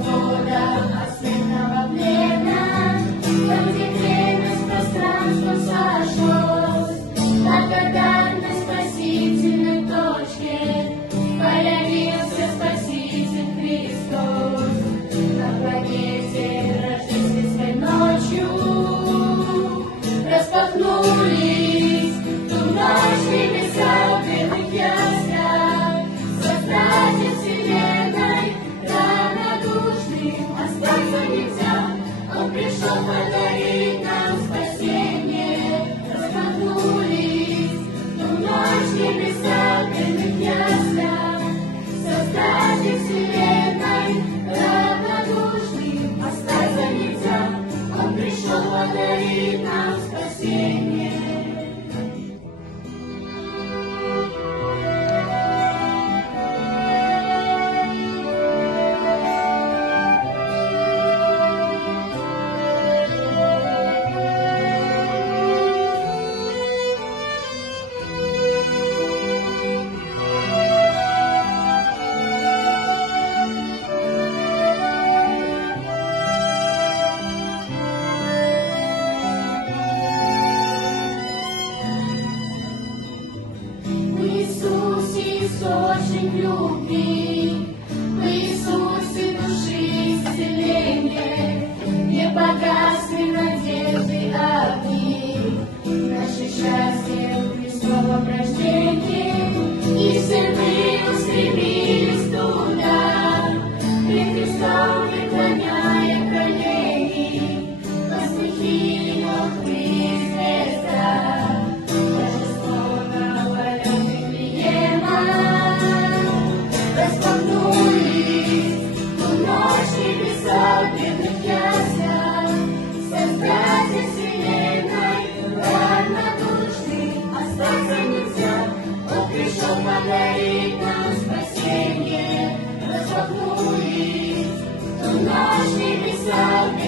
водах осеннего плена, там, где время с пространством сошлось, благодарной спасительной точке появился Спаситель Христос. На планете рождественской ночью распахнулись ту ночь небеса в белых яслях. Создатель вселенной равнодушным остаться нельзя. Он пришел подарить нам спасение. Распахнулись ту ночь небеса в белых яслях. Создатель вселенной равнодушным остаться нельзя. Он пришел подарить нам спасение. Источник любви, в Иисусе души исцеление, не погасли надежды огни, наше счастье в Христовом рождении, и все мы устремились туда, пред Христом преклоняя колени, воздухи легкие звезда. Распахнулись ту ночь небеса в белых яслях. Создатель вселенной равнодушный остаться нельзя. Он пришел подарить нам спасение. Распахнулись ту ночь небеса в белых яслях.